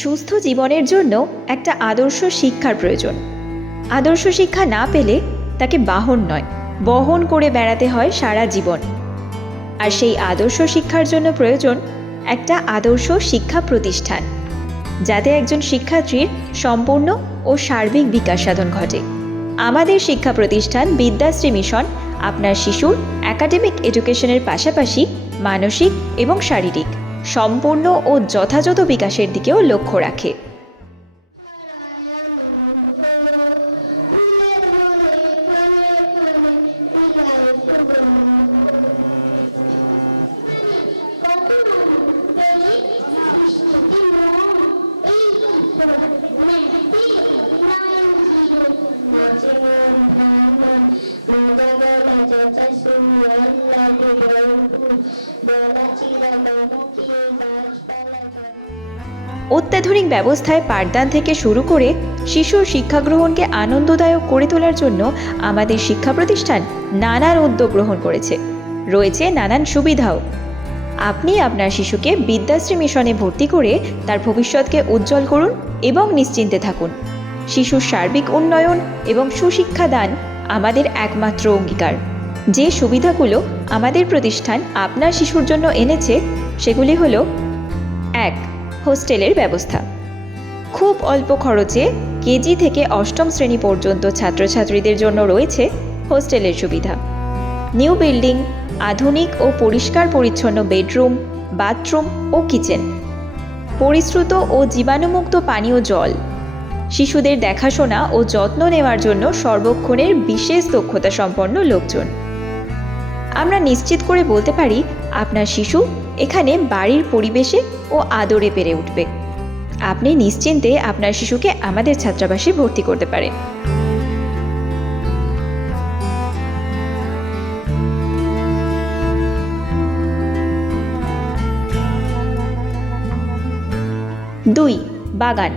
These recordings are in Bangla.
সুস্থ জীবনের জন্য একটা আদর্শ শিক্ষার প্রয়োজন। আদর্শ শিক্ষা না পেলে তাকে বাহন নয়, বহন করে বেড়াতে হয় সারা জীবন। আর সেই আদর্শ শিক্ষার জন্য প্রয়োজন একটা আদর্শ শিক্ষা প্রতিষ্ঠান, যাতে একজন শিক্ষার্থীর সম্পূর্ণ ও সার্বিক বিকাশ সাধন ঘটে। আমাদের শিক্ষা প্রতিষ্ঠান বিদ্যাশ্রী মিশন আপনার শিশুর একাডেমিক এডুকেশনের পাশাপাশি মানসিক এবং শারীরিক সম্পূর্ণ ও যথাযথ বিকাশের দিকেও লক্ষ্য রাখে। অত্যাধুনিক ব্যবস্থায় পাঠদান থেকে শুরু করে শিশুর শিক্ষা গ্রহণকে আনন্দদায়ক করে তোলার জন্য আমাদের শিক্ষা প্রতিষ্ঠান নানান উদ্যোগ গ্রহণ করেছে। রয়েছে নানান সুবিধাও। আপনি আপনার শিশুকে বিদ্যাশ্রী মিশনে ভর্তি করে তার ভবিষ্যৎকে উজ্জ্বল করুন এবং নিশ্চিন্তে থাকুন। শিশুর সার্বিক উন্নয়ন এবং সুশিক্ষা দান আমাদের একমাত্র অঙ্গীকার। যে সুবিধাগুলো আমাদের প্রতিষ্ঠান আপনার শিশুর জন্য এনেছে সেগুলি হলো: 1. হোস্টেলের ব্যবস্থা। খুব অল্প খরচে কেজি থেকে অষ্টম শ্রেণী পর্যন্ত ছাত্রছাত্রীদের জন্য রয়েছে হোস্টেলের সুবিধা। নিউ বিল্ডিং, আধুনিক ও পরিষ্কার পরিচ্ছন্ন বেডরুম, বাথরুম ও কিচেন, পরিশ্রুত ও জীবাণুমুক্ত পানীয় জল, শিশুদের দেখাশোনা ও যত্ন নেওয়ার জন্য সর্বক্ষণের বিশেষ দক্ষতা সম্পন্ন লোকজন। আমরা নিশ্চিত করে বলতে পারি আপনার শিশু এখানে বাড়ির পরিবেশে ও আদরে বেড়ে উঠবে। আপনি নিশ্চিন্তে আপনার শিশুকে আমাদের ছাত্রাবাসে ভর্তি করতে পারেন। দুই, বাগান।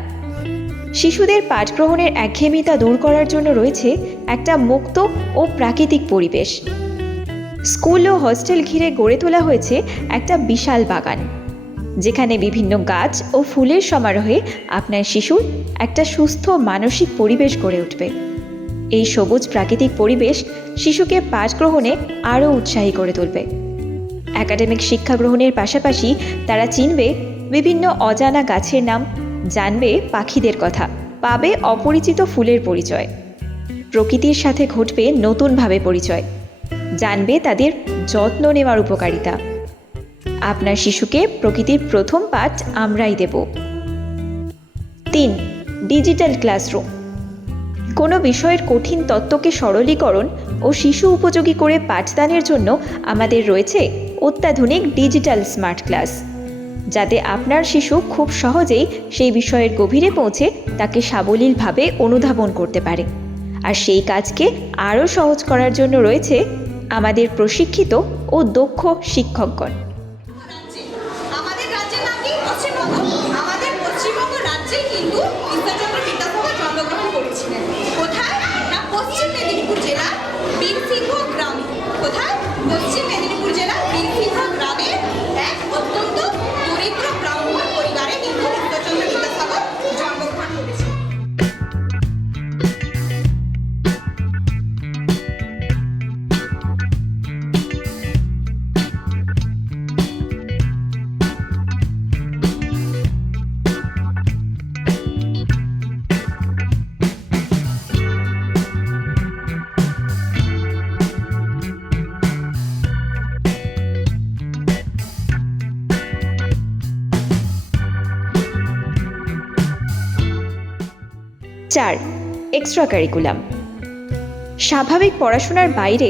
শিশুদের পাঠ গ্রহণের একঘেয়েমিতা দূর করার জন্য রয়েছে একটা মুক্ত ও প্রাকৃতিক পরিবেশ। স্কুল ও হস্টেল ঘিরে গড়ে তোলা হয়েছে একটা বিশাল বাগান, যেখানে বিভিন্ন গাছ ও ফুলের সমারোহে আপনার শিশুর একটা সুস্থ মানসিক পরিবেশ গড়ে উঠবে। এই সবুজ প্রাকৃতিক পরিবেশ শিশুকে পাঠ গ্রহণে আরও উৎসাহী করে তুলবে। একাডেমিক শিক্ষা গ্রহণের পাশাপাশি তারা চিনবে বিভিন্ন অজানা গাছের নাম, জানবে পাখিদের কথা, পাবে অপরিচিত ফুলের পরিচয়। প্রকৃতির সাথে ঘটবে নতুনভাবে পরিচয়, জানবে তাদের যত্ন নেওয়ার উপকারিতা। আপনার শিশুকে প্রকৃতির প্রথম পাঠ আমরাই দেব। 3. Digital classroom. কোনো বিষয়ের কঠিন তত্ত্বকে সরলীকরণ ও শিশু উপযোগী করে পাঠদানের জন্য আমাদের রয়েছে অত্যাধুনিক ডিজিটাল স্মার্ট ক্লাস, যাতে আপনার শিশু খুব সহজেই সেই বিষয়ের গভীরে পৌঁছে তাকে সাবলীলভাবে অনুধাবন করতে পারে। আর সেই কাজকে আরও সহজ করার জন্য রয়েছে আমাদের প্রশিক্ষিত ও দক্ষ শিক্ষকগণ। চার, এক্সট্রা কারিকুলাম। স্বাভাবিক পড়াশোনার বাইরে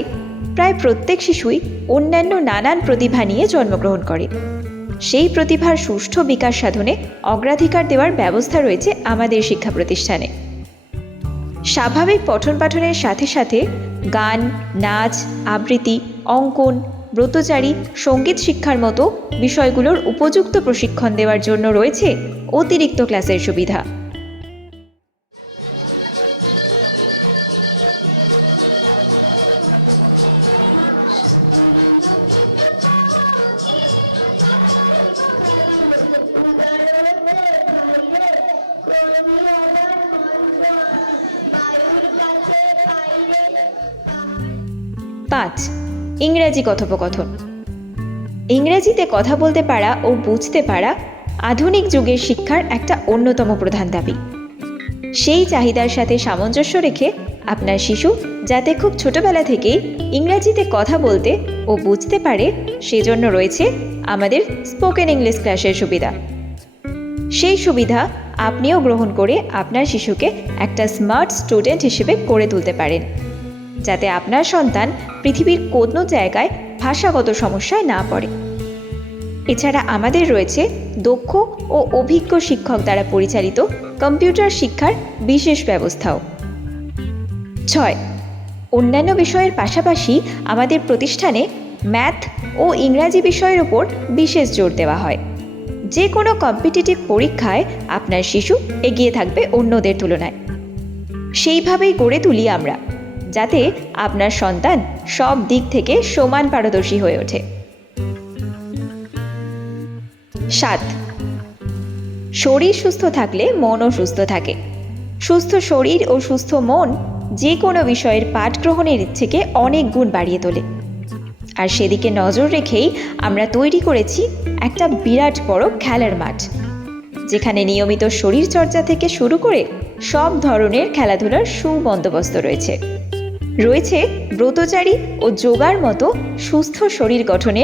প্রায় প্রত্যেক শিশুই অন্যান্য নানান প্রতিভা নিয়ে জন্মগ্রহণ করে। সেই প্রতিভার সুষ্ঠু বিকাশ সাধনে অগ্রাধিকার দেওয়ার ব্যবস্থা রয়েছে আমাদের শিক্ষা প্রতিষ্ঠানে। স্বাভাবিক পঠন পাঠনের সাথে সাথে গান, নাচ, আবৃত্তি, অঙ্কন, ব্রতচারী, সঙ্গীত শিক্ষার মতো বিষয়গুলোর উপযুক্ত প্রশিক্ষণ দেওয়ার জন্য রয়েছে অতিরিক্ত ক্লাসের সুবিধা। উদাহরণ 5. ইংরাজি কথোপকথন। ইংরেজিতে কথা বলতে পারা ও বুঝতে পারা আধুনিক যুগের শিক্ষার একটা অন্যতম প্রধান দাবি। সেই চাহিদার সাথে সামঞ্জস্য রেখে আপনার শিশু যাতে খুব ছোটবেলা থেকেই ইংরাজিতে কথা বলতে ও বুঝতে পারে, সেজন্য রয়েছে আমাদের স্পোকেন ইংলিশ ক্লাসের সুবিধা। সেই সুবিধা আপনিও গ্রহণ করে আপনার শিশুকে একটা স্মার্ট স্টুডেন্ট হিসেবে গড়ে তুলতে পারেন, যাতে আপনার সন্তান পৃথিবীর কোনো জায়গায় ভাষাগত সমস্যায় না পড়ে। এছাড়া আমাদের রয়েছে দক্ষ ও অভিজ্ঞ শিক্ষক দ্বারা পরিচালিত কম্পিউটার শিক্ষার বিশেষ ব্যবস্থাও। 6. অন্যান্য বিষয়ের পাশাপাশি আমাদের প্রতিষ্ঠানে ম্যাথ ও ইংরাজি বিষয়ের উপর বিশেষ জোর দেওয়া হয়। যে কোনো কম্পিটিটিভ পরীক্ষায় আপনার শিশু এগিয়ে থাকবে অন্যদের তুলনায়। সেইভাবেই গড়ে তুলি আমরা, যাতে আপনার সন্তান সব দিক থেকে সমান পারদর্শী হয়ে ওঠে। 7. শরীর সুস্থ থাকলে মনও সুস্থ থাকে। সুস্থ শরীর ও সুস্থ মন যে কোনো বিষয়ের পাঠ গ্রহণের ইচ্ছেকে অনেক গুণ বাড়িয়ে তোলে। আর সেদিকে নজর রেখেই আমরা তৈরি করেছি একটা বিরাট বড় খেলার মাঠ, যেখানে নিয়মিত শরীরচর্চা থেকে শুরু করে সব ধরনের খেলাধুলার সুবন্দোবস্ত রয়েছে। রয়েছে ব্রতচারী ও যোগার মতো সুস্থ শরীর গঠনের